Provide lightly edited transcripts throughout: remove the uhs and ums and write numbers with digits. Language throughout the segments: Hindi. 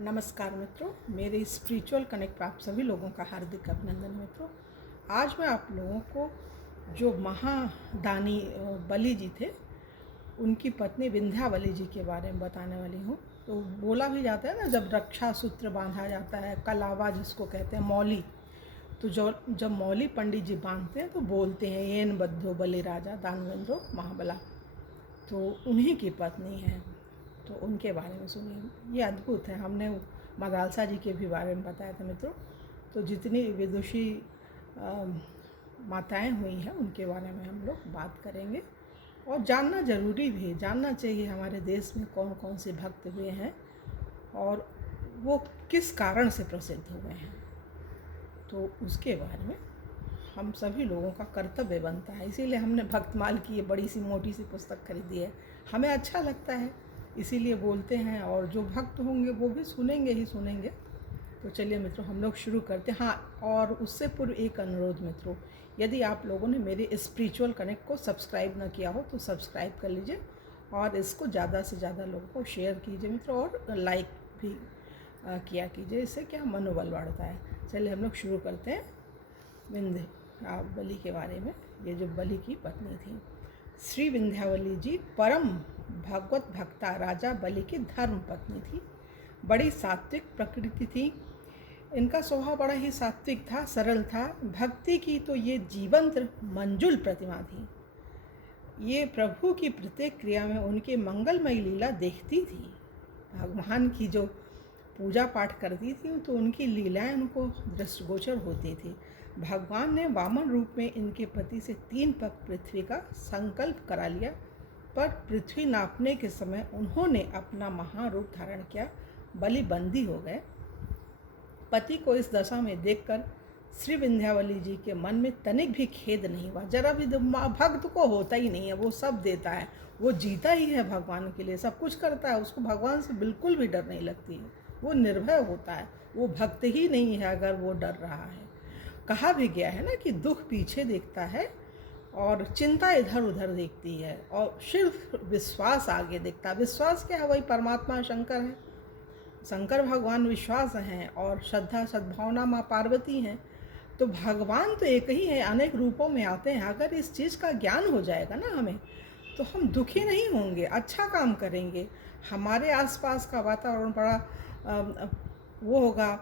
नमस्कार मित्रों, मेरे स्पिरिचुअल कनेक्ट पर आप सभी लोगों का हार्दिक अभिनंदन। मित्रों, आज मैं आप लोगों को जो महादानी बलि जी थे, उनकी पत्नी विंध्यावली जी के बारे में बताने वाली हूँ। तो बोला भी जाता है ना, जब रक्षा सूत्र बांधा जाता है, कलावा जिसको कहते हैं, मौली, तो जब मौली पंडित जी बांधते हैं तो बोलते हैं येन बद्धो बलि राजा दानवेंद्रो महाबला। तो उन्हीं की पत्नी है, तो उनके बारे में सुनिए, ये अद्भुत है। हमने मदालसा जी के भी बारे में बताया था मित्रों। तो जितनी विदुषी माताएं हुई हैं उनके बारे में हम लोग बात करेंगे, और जानना ज़रूरी भी, जानना चाहिए हमारे देश में कौन कौन से भक्त हुए हैं और वो किस कारण से प्रसिद्ध हुए हैं। तो उसके बारे में हम सभी लोगों का कर्तव्य बनता है, इसीलिए हमने भक्तमाल की ये बड़ी सी मोटी सी पुस्तक खरीदी है। हमें अच्छा लगता है, इसीलिए बोलते हैं, और जो भक्त होंगे वो भी सुनेंगे ही सुनेंगे। तो चलिए मित्रों, हम लोग शुरू करते हैं। हाँ, और उससे पूर्व एक अनुरोध मित्रों, यदि आप लोगों ने मेरे स्पिरिचुअल कनेक्ट को सब्सक्राइब ना किया हो तो सब्सक्राइब कर लीजिए, और इसको ज़्यादा से ज़्यादा लोगों को शेयर कीजिए मित्रों, और लाइक भी किया कीजिए। इससे क्या मनोबल बढ़ता है। चलिए हम लोग शुरू करते हैं विंध्यावली के बारे में। ये जो बलि की पत्नी थी, श्री विंध्यावली जी परम भगवत भक्ता राजा बलि की धर्म पत्नी थी। बड़ी सात्विक प्रकृति थी, इनका स्वभाव बड़ा ही सात्विक था, सरल था। भक्ति की तो ये जीवंत मंजुल प्रतिमा थी। ये प्रभु की प्रत्येक क्रिया में उनके मंगलमयी लीला देखती थी। भगवान की जो पूजा पाठ करती थी तो उनकी लीलाएं उनको दृष्टिगोचर होती थी। भगवान ने वामन रूप में इनके पति से 3 पग पृथ्वी का संकल्प करा लिया, पर पृथ्वी नापने के समय उन्होंने अपना महारूप धारण किया, बलि बंदी हो गए। पति को इस दशा में देखकर श्री विंध्यावली जी के मन में तनिक भी खेद नहीं हुआ। जरा भी भक्त को होता ही नहीं है, वो सब देता है, वो जीता ही है भगवान के लिए, सब कुछ करता है, उसको भगवान से बिल्कुल भी डर नहीं लगती है, वो निर्भय होता है। वो भक्त ही नहीं है अगर वो डर रहा है। कहा भी गया है ना कि दुख पीछे देखता है और चिंता इधर उधर देखती है, और सिर्फ विश्वास आगे देखता है। विश्वास क्या है? वही परमात्मा शंकर है, शंकर भगवान विश्वास हैं, और श्रद्धा सद्भावना माँ पार्वती हैं। तो भगवान तो एक ही है, अनेक रूपों में आते हैं। अगर इस चीज़ का ज्ञान हो जाएगा ना हमें, तो हम दुखी नहीं होंगे, अच्छा काम करेंगे। हमारे आसपास का वातावरण बड़ा वो होगा,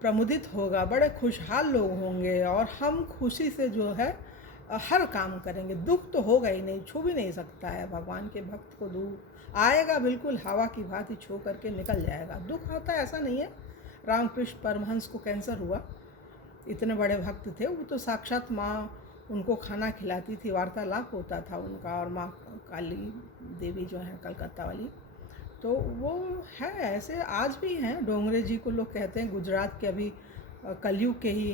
प्रमुदित होगा, बड़े खुशहाल लोग होंगे, और हम खुशी से जो है हर काम करेंगे। दुख तो होगा ही नहीं, छू भी नहीं सकता है भगवान के भक्त को। दुख आएगा बिल्कुल हवा की भांति छू करके निकल जाएगा। दुख आता है ऐसा नहीं है। रामकृष्ण परमहंस को कैंसर हुआ, इतने बड़े भक्त थे वो, तो साक्षात माँ उनको खाना खिलाती थी, वार्तालाप होता था उनका और माँ काली देवी जो है कलकत्ता वाली। तो वो है, ऐसे आज भी हैं। डोंगरे जी को लोग कहते हैं, गुजरात के, अभी कलयुग के ही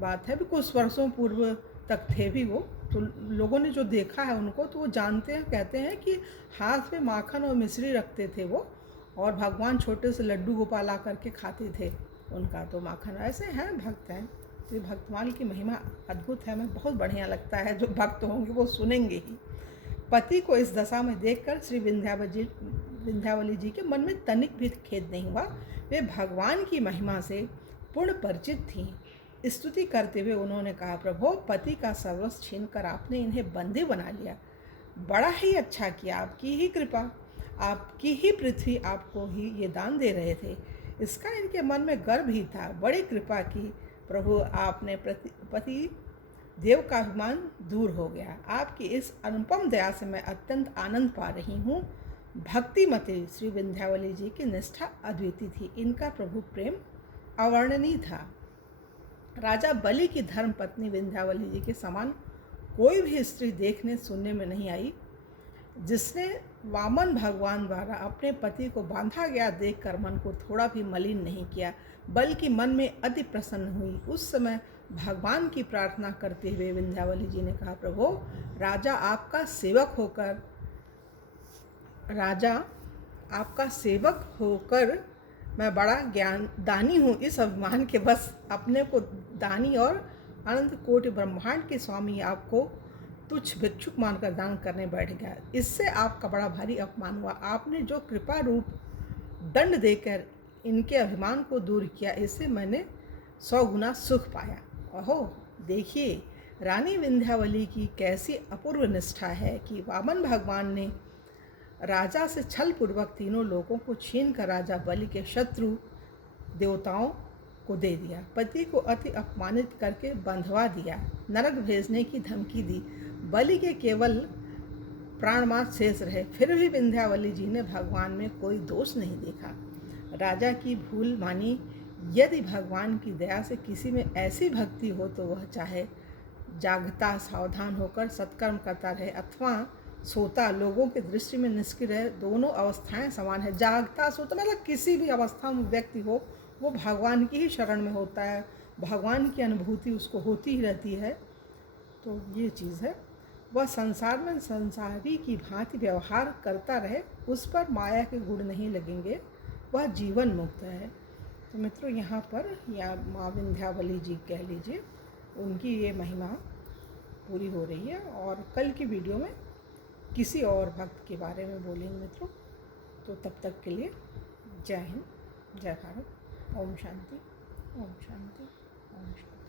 बात है, अभी कुछ वर्षों पूर्व तक थे भी वो। तो लोगों ने जो देखा है उनको, तो वो जानते हैं, कहते हैं कि हाथ में माखन और मिश्री रखते थे वो, और भगवान छोटे से लड्डू गोपाल ला करके खाते थे उनका तो माखन। ऐसे हैं, भक्त हैं। तो भक्तमाल की महिमा अद्भुत है, हमें बहुत बढ़िया लगता है। जो भक्त होंगे वो सुनेंगे ही। पति को इस दशा में देखकर श्री विंध्यावली जी के मन में तनिक भी खेद नहीं हुआ। वे भगवान की महिमा से पूर्ण परिचित थीं। स्तुति करते हुए उन्होंने कहा, प्रभु, पति का सर्वस्व छीन कर आपने इन्हें बंदी बना लिया। बड़ा ही अच्छा किया, आपकी ही कृपा, आपकी ही पृथ्वी आपको ही ये दान दे रहे थे। इसका इनके मन में गर्व ही था। बड़ी कृपा की प्रभु, आपने पति देव का अभिमान दूर हो गया। आपकी इस अनुपम दया से मैं अत्यंत आनंद पा रही हूँ। भक्तिमती श्री विंध्यावली जी की निष्ठा अद्वितीय थी, इनका प्रभु प्रेम अवर्णनीय था। राजा बलि की धर्म पत्नी विंध्यावली जी के समान कोई भी स्त्री देखने सुनने में नहीं आई, जिसने वामन भगवान द्वारा अपने पति को बांधा गया देखकर मन को थोड़ा भी मलिन नहीं किया, बल्कि मन में अति प्रसन्न हुई। उस समय भगवान की प्रार्थना करते हुए विंध्यावली जी ने कहा, प्रभु, राजा आपका सेवक होकर मैं बड़ा ज्ञान दानी हूँ। इस अभिमान के बस अपने को दानी और अनंत कोटि ब्रह्मांड के स्वामी आपको तुच्छ भिक्षुक मानकर दान करने बैठ गया। इससे आपका बड़ा भारी अपमान हुआ। आपने जो कृपा रूप दंड देकर इनके अभिमान को दूर किया, इससे मैंने 100 गुना सुख पाया। ओहो, देखिए रानी विंध्यावली की कैसी अपूर्व निष्ठा है कि वामन भगवान ने राजा से छल पूर्वक तीनों लोगों को छीन कर राजा बलि के शत्रु देवताओं को दे दिया, पति को अति अपमानित करके बंधवा दिया, नरक भेजने की धमकी दी। बलि के केवल प्राणमात्र शेष रहे, फिर भी विंध्यावली जी ने भगवान में कोई दोष नहीं देखा। राजा की भूल मानी। यदि भगवान की दया से किसी में ऐसी भक्ति हो तो वह चाहे जागता सावधान होकर सत्कर्म करता रहे अथवा सोता लोगों की दृष्टि में निष्क्रिय रहे, दोनों अवस्थाएं समान है। जागता सोता मतलब किसी भी अवस्था में व्यक्ति हो वो भगवान की ही शरण में होता है, भगवान की अनुभूति उसको होती ही रहती है। तो ये चीज़ है। वह संसार में संसारी की भांति व्यवहार करता रहे, उस पर माया के गुण नहीं लगेंगे, वह जीवन मुक्त है। तो मित्रों, यहाँ पर या माँ विंध्यावली जी कह लीजिए, उनकी ये महिमा पूरी हो रही है। और कल की वीडियो में किसी और भक्त के बारे में बोलेंगे मित्रों। तो तब तक के लिए जय हिंद, जय भारत, ओम शांति, ओम शांति, ओम शांति।